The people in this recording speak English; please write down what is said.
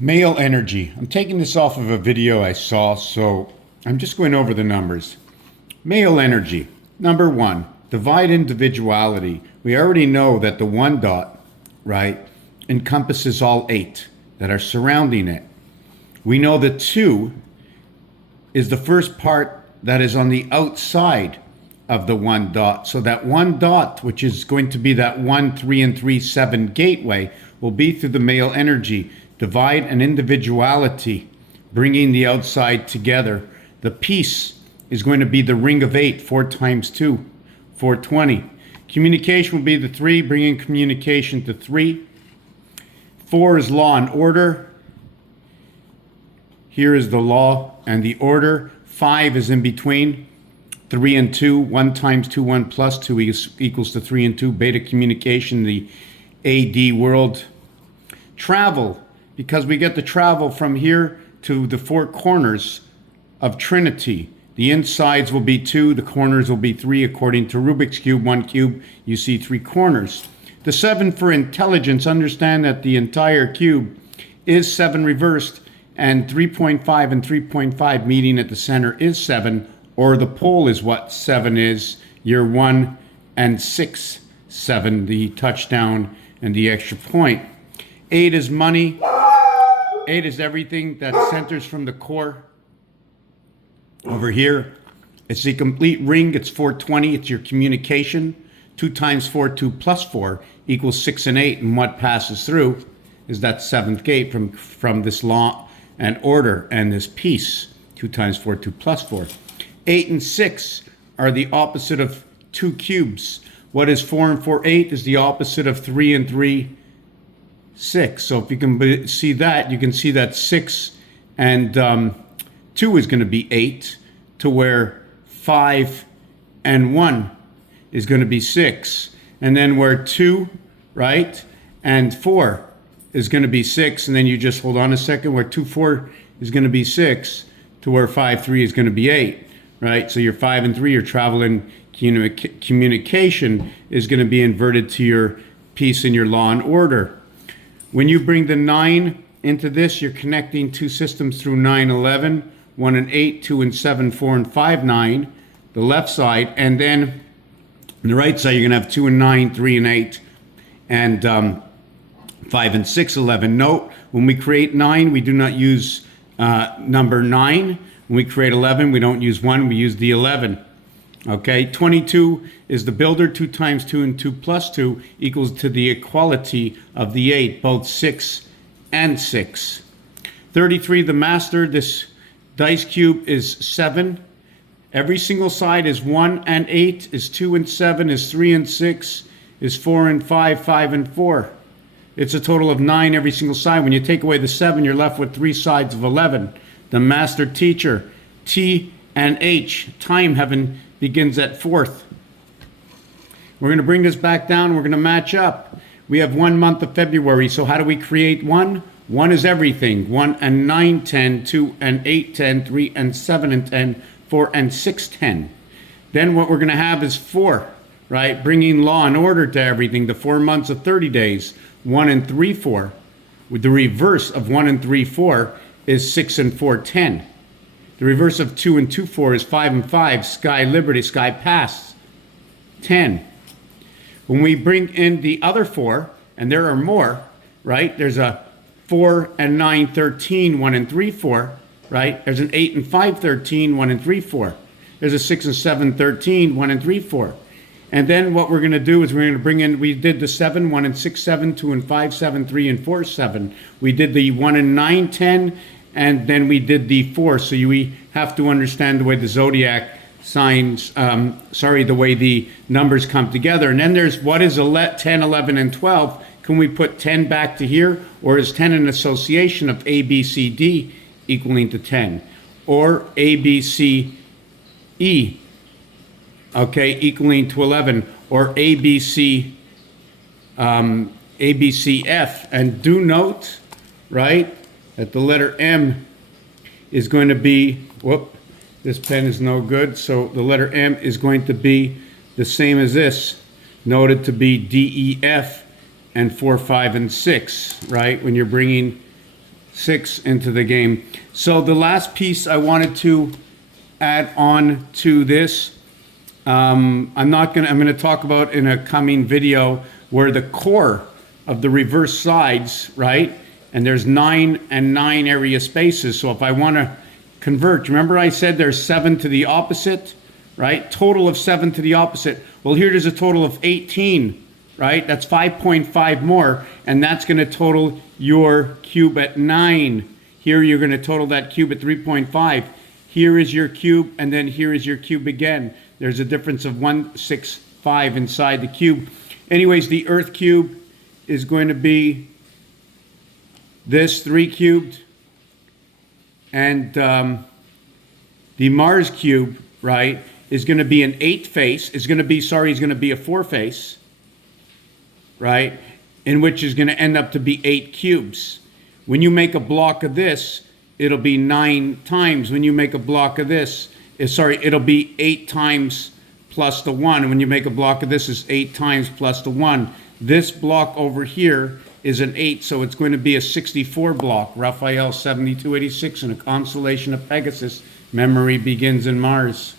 Male energy. I'm taking this off of a video I saw, so I'm just going over the numbers. Male energy. Number one, divide individuality. We already know that the one dot, right, encompasses all 8 that are surrounding it. We know that 2 is the first part that is on the outside of the one dot. So that one dot, which is going to be that 1, 3, and 3, 7 gateway, will be through the male energy. Divide and individuality, bringing the outside together. The peace is going to be the ring of 8, 4 times 2, 420. Communication will be the 3, bringing communication to 3. 4 is law and order. Here is the law and the order. 5 is in between. 3 and 2, 1 times 2, 1 plus 2 equals to 3 and 2. Beta communication, the AD world. Travel, because we get to travel from here to the 4 corners of Trinity. The insides will be 2, the corners will be 3. According to Rubik's Cube, 1 cube, you see 3 corners. The 7 for intelligence, understand that the entire cube is 7 reversed, and 3.5 and 3.5 meeting at the center is 7, or the pole is what 7 is. You're 1 and 6, 7, the touchdown and the extra point. 8 is money. 8 is everything that centers from the core. Over here, it's the complete ring. It's 420. It's your communication. 2 times 4, 2 plus 4 equals 6 and 8. And what passes through is that 7th gate from this law and order and this peace. 2 times 4, 2 plus 4. 8 and 6 are the opposite of 2 cubes. What is 4 and 4, 8 is the opposite of 3 and 3, 6. So if you can see that, you can see that 6 and 2 is going to be 8, to where 5 and 1 is going to be 6. And then where 2, right, and 4 is going to be 6. And then you just hold on a second, where 2, 4 is going to be 6, to where 5, 3 is going to be 8, right? So your 5 and 3, your travel and communication is going to be inverted to your peace and your law and order. When you bring the 9 into this, you're connecting 2 systems through 9, 11, 1 and 8, 2 and 7, 4 and 5, 9, the left side. And then on the right side, you're going to have 2 and 9, 3 and 8, and 5 and 6, 11. Note, when we create 9, we do not use number 9. When we create 11, we don't use 1, we use the 11. Okay, 22 is the builder. 2 times 2 and 2 plus 2 equals to the equality of the 8, both 6 and 6. 33, the master. This dice cube is 7. Every single side is 1 and 8, is 2 and 7, is 3 and 6, is 4 and 5, 5 and 4. It's a total of 9 every single side. When you take away the 7, you're left with 3 sides of 11. The master teacher, T and H, time heaven, begins at 4th. We're going to bring this back down. We're going to match up. We have 1 month of February. So how do we create 1? 1 is everything. 1 and 9, 10, 2 and 8, 10, 3 and 7 and 10, 4 and 6, 10. Then what we're going to have is 4, right? Bringing law and order to everything. The 4 months of 30 days. 1 and 3, 4. With the reverse of 1 and 3, 4 is 6 and 4, 10. The reverse of 2 and 2, 4 is 5 and 5, sky liberty, sky pass, 10. When we bring in the other 4, and there are more, right? There's a 4 and 9, 13, 1 and 3, 4, right? There's an 8 and 5, 13, 1 and 3, 4. There's a 6 and 7, 13, 1 and 3, 4. And then what we're going to do is we're going to bring in, we did the 7, 1 and 6, 7, 2 and 5, 7, 3 and 4, 7. We did the 1 and 9, 10, and then we did the 4. So we have to understand the way the zodiac signs, the way the numbers come together. And then there's what is 10, 11, and 12. Can we put 10 back to here? Or is 10 an association of A, B, C, D equaling to 10? Or A, B, C, E, okay, equaling to 11? Or A, B, C, F. And do note, right, that the letter M is going to be, this pen is no good, so the letter M is going to be the same as this, noted to be D, E, F, and 4, 5, and 6, right? When you're bringing 6 into the game. So the last piece I wanted to add on to this, I'm going to talk about in a coming video where the core of the reverse sides, right? And there's 9 and 9 area spaces. So if I want to convert, remember I said there's 7 to the opposite, right? Total of 7 to the opposite. Well, here there's a total of 18, right? That's 5.5 more, and that's going to total your cube at 9. Here you're going to total that cube at 3.5. Here is your cube, and then here is your cube again. There's a difference of 165 inside the cube. Anyways, the Earth cube is going to be this 3 cubed, and the Mars cube, right, is going to be an 8 face. Is going to be a 4 face, right, in which is going to end up to be 8 cubes. When you make a block of this, it'll be 9 times. When you make a block of this, it'll be 8 times plus the 1. And when you make a block of this, is 8 times plus the 1. This block over here is an 8, so it's going to be a 64 block. Raphael 7286 in a constellation of Pegasus. Memory begins in Mars.